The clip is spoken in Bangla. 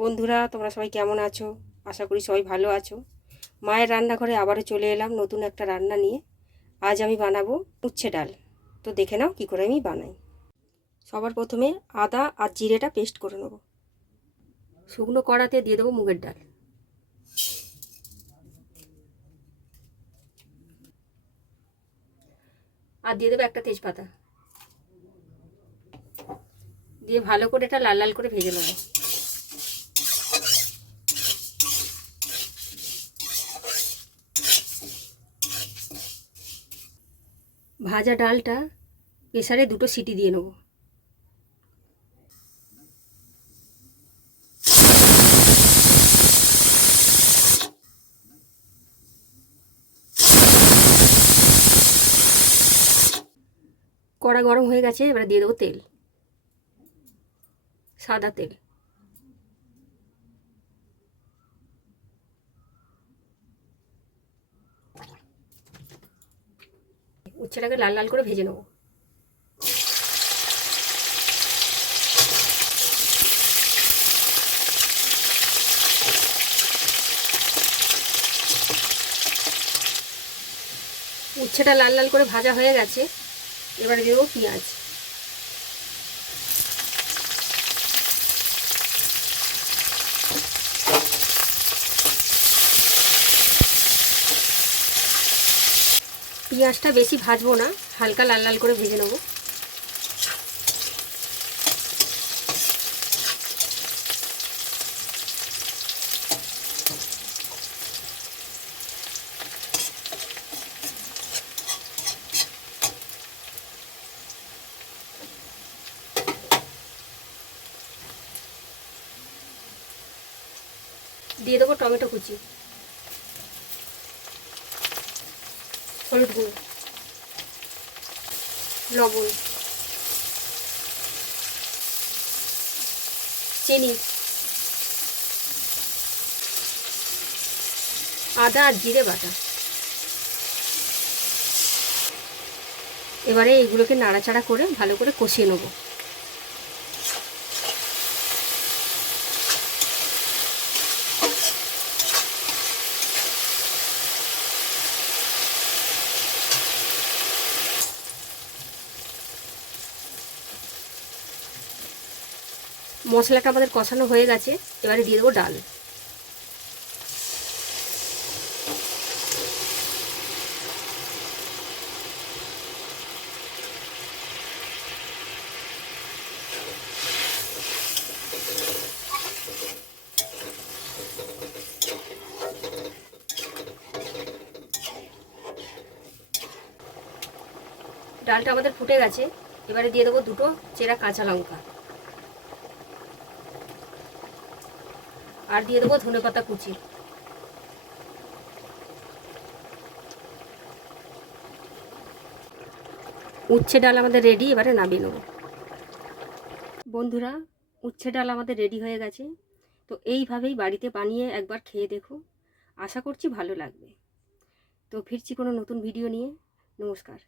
বন্ধুরা, তোমরা সবাই কেমন আছো? আশা করি সবাই ভালো আছো। মায়ের রান্নাঘরে আবারও চলে এলাম নতুন একটা রান্না নিয়ে। আজ আমি বানাবো উচ্ছে ডাল। তো দেখে নাও কী করে আমি বানাই। সবার প্রথমে আদা আর জিরেটা পেস্ট করে নেব। শুকনো কড়াতে দিয়ে দেবো মুগের ডাল। আর দিয়ে দেবো একটা তেজপাতা। দিয়ে ভালো করে এটা লাল লাল করে ভেজে নেব। ভাজা ডালটা প্রেসারে দুটো সিটি দিয়ে নেব। কড়া গরম হয়ে গেছে, এবারে দিয়ে দেবো তেল, সাদা তেল। উচ্ছেটাকে লাল লাল করে ভেজে নেব। উচ্ছেটা লাল লাল করে ভাজা হয়ে গেছে। এবারে দেবো পেঁয়াজ। পেঁয়াজটা বেশি ভাজবো না হালকা লাল লাল করে ভেজে নেব। দিয়ে দেবো টমেটো কুচি। হলুদ গুঁড়ো, লবণ, চিনি, আদা আর জিরে বাটা। এবারে এগুলোকে নাড়াচাড়া করে ভালো করে কষিয়ে নেব। মশলাটা আমাদের কষানো হয়ে গেছে, এবারে দিয়ে দেবো ডাল। ডালটা আমাদের ফুটে গেছে, এবারে দিয়ে দেবো দুটো চেরা কাঁচা লঙ্কা। আর দিয়ে দেবো ধনে পাতা কুচি। উচ্ছে ডাল আমাদের রেডি এবারে নামিয়ে নেব। বন্ধুরা, উচ্ছে ডাল আমাদের রেডি হয়ে গেছে। তো এইভাবেই বাড়িতে বানিয়ে একবার খেয়ে দেখো। আশা করছি ভালো লাগবে। তো ফিরছি কোনো নতুন ভিডিও নিয়ে। নমস্কার।